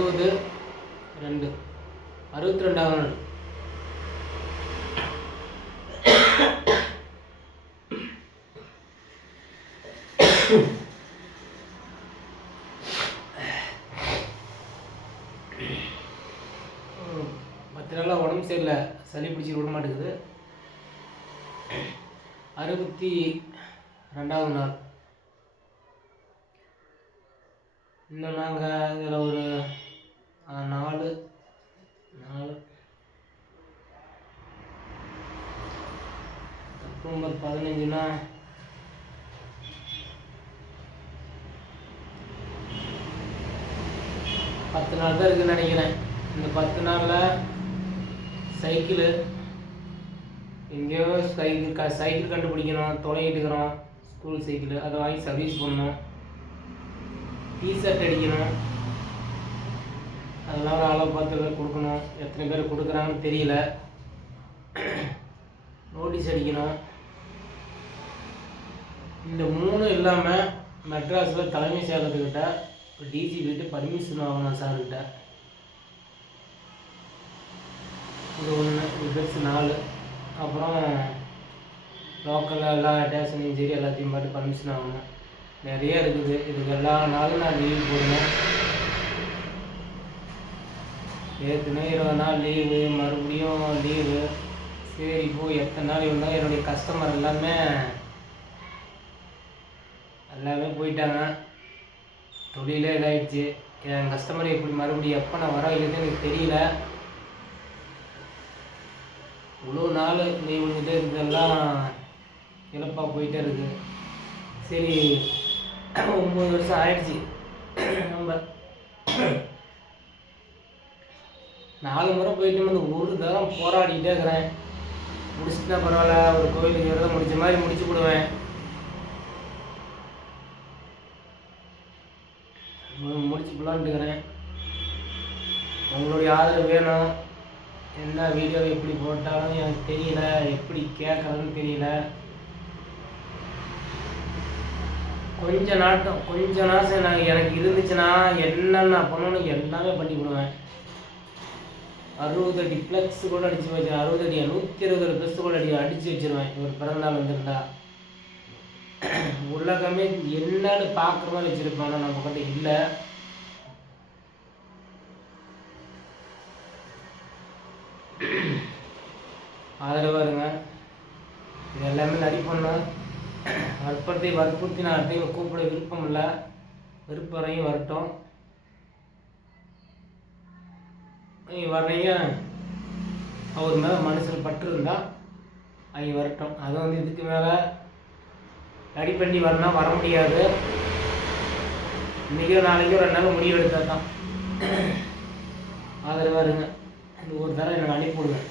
அறுபது ரெண்டு. அறுபத்தி ரெண்டாவது நாள். பத்து நாளாக உடம்பு சரியில்லை. சளி பிடிச்சி விட மாட்டேங்குது. அறுபத்தி ரெண்டாவது நாள். இன்னும் நாங்கள் இதில் ஒரு ஆ, நாலு நாலு அக்டோபர் பதினஞ்சுனா பத்து நாள் தான் இருக்குன்னு நினைக்கிறேன். இந்த பத்து நாளில் சைக்கிளு எங்கேயோ சைக்கிள் க சைக்கிள் கண்டுபிடிக்கணும் தொலைகிட்டுக்கிறோம் ஸ்கூல் சைக்கிள் அதை வாங்கி சர்வீஸ் பண்ணணும். டிஷர்ட் அடிக்கணும். அதெல்லாம் ஒரு அளவு பார்த்து பேர் கொடுக்கணும். எத்தனை பேர் கொடுக்குறாங்கன்னு தெரியல. நோட்டீஸ் அடிக்கணும். இந்த மூணு இல்லாமல் மெட்ராஸில் தலைமை செயலகத்துக்கிட்ட டிஜி கிட்ட பர்மிஷன் வாங்கணும் சார்கிட்ட இது ஒன்று இது பெருசு நாலு. அப்புறம் லோக்கலில் எல்லா ஸ்டேஷனையும் சரி எல்லாத்தையும் பார்த்து பர்மிஷன் ஆகணும் நிறைய இருக்குது. இதுக்கு எல்லா நாளும் நான் லீவ் போடணும். ஏற்கனவே இருபது நாள் லீவு மறுபடியும் லீவு சரி இப்போ எத்தனை நாள் இருந்தால் என்னுடைய கஸ்டமர் எல்லாமே எல்லாமே போயிட்டாங்க. தொழிலே இதாகிடுச்சு என் கஸ்டமர் எப்படி மறுபடியும் எப்போ நான் வர வைக்கிறது எனக்கு தெரியல. இவ்வளோ நாள் நீ விழுந்துட்டு இருந்ததெல்லாம் இழப்பாக போயிட்டே இருக்கு. சரி ஒம்பது வருஷம் ஆயிடுச்சு. நம்ம நாலு முறை போயிட்டு வந்து ஒரு தரம் போராடிக்கிட்டே இருக்கிறேன். முடிச்சுட்டா பரவாயில்ல ஒரு கோயிலுக்கு விரதம் முடிச்ச மாதிரி முடிச்சு விடுவேன் முடிச்சு விளாண்டுக்கிறேன் உங்களுடைய ஆதரவு வேணும். என்ன வீடியோ எப்படி போட்டாலும் எனக்கு தெரியல எப்படி கேட்கறதுன்னு தெரியல. கொஞ்ச நாட்டம் கொஞ்ச நாசம் நான் எனக்கு இருந்துச்சுன்னா என்னென்ன பண்ணணும் எல்லாமே பண்ணி விடுவேன். அறுபது அடி ப்ளக்ஸ் கூட அடிச்சு வச்சிருவேன் அறுபது அடி நூற்றி இருபது ப்ளஸ் கூட அடி அடிச்சு வச்சிருவேன். ஒரு பிறந்தநாள் வந்திருந்தா. உலகமே என்னன்னு பார்க்குற மாதிரி வச்சுருப்பாங்க நம்ம கிட்ட இல்லை. ஆதரவாக இருங்க. இது எல்லாமே நடிப்பண்ணால் வற்புறுத்தி வற்புறுத்தி நான் அடுத்தையும் கூப்பிட விருப்பம் இல்லை. விருப்பறையும் வரட்டும். நீங்கள் வர்றீங்க. அவர் மேலே மனசில் பற்று இருந்தால் அவங்க வரட்டும். அது வந்து இதுக்கு மேலே ரெடி பண்ணி வரணும் வர முடியாது. இன்றைக்கோ நாளைக்கோ ரெண்டு நாள் முடிவு எடுத்தால் தான் ஆதரவாக இருங்க. ஒரு தடவை எனக்கு அனுப்பிவிடுவேன்